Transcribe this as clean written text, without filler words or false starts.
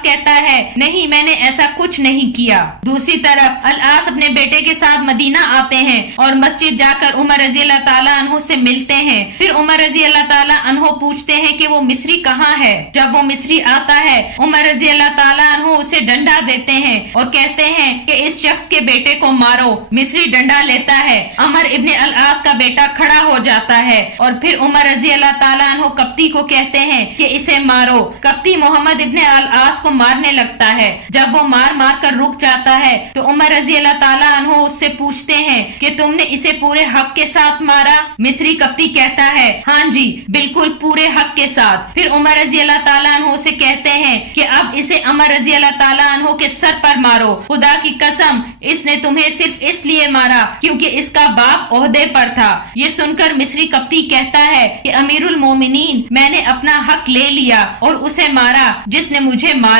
العاص کہتا ہے نہیں میں نے ایسا کچھ نہیں کیا۔ دوسری طرف العاص اپنے بیٹے کے ساتھ مدینہ آتے ہیں اور مسجد جا کر عمر رضی اللہ تعالیٰ عنہ سے ملتے ہیں۔ پھر عمر رضی اللہ تعالیٰ عنہ پوچھتے ہیں کہ وہ مصری کہاں ہے۔ جب وہ مصری آتا ہے عمر رضی اللہ تعالیٰ عنہ اسے ڈنڈا دیتے ہیں اور کہتے ہیں کہ اس شخص کے بیٹے کو مارو۔ مصری ڈنڈا لیتا ہے، عمر ابن العاص کا بیٹا کھڑا ہو جاتا ہے اور پھر عمر رضی اللہ تعالیٰ عنہ کپتی کو کہتے ہیں کہ اسے مارو۔ کپتی محمد ابن العاص کو مارنے لگتا ہے۔ جب وہ مار کر رک جاتا ہے تو عمر رضی اللہ تعالیٰ عنہ اس سے پوچھتے ہیں کہ تم نے اسے پورے حق کے ساتھ مارا؟ مصری کپتی کہتا ہے ہاں جی بالکل پورے حق کے ساتھ۔ پھر عمر رضی اللہ تعالیٰ عنہ سے کہتے ہیں کہ اب اسے عمر رضی اللہ تعالیٰ عنہ کے سر پر مارو، خدا کی قسم اس نے تمہیں صرف اس لیے مارا کیونکہ اس کا باپ عہدے پر تھا۔ یہ سن کر مصری کپتی کہتا ہے کہ امیر المومنین میں نے اپنا حق لے لیا اور اسے مارا جس نے مجھے مارا۔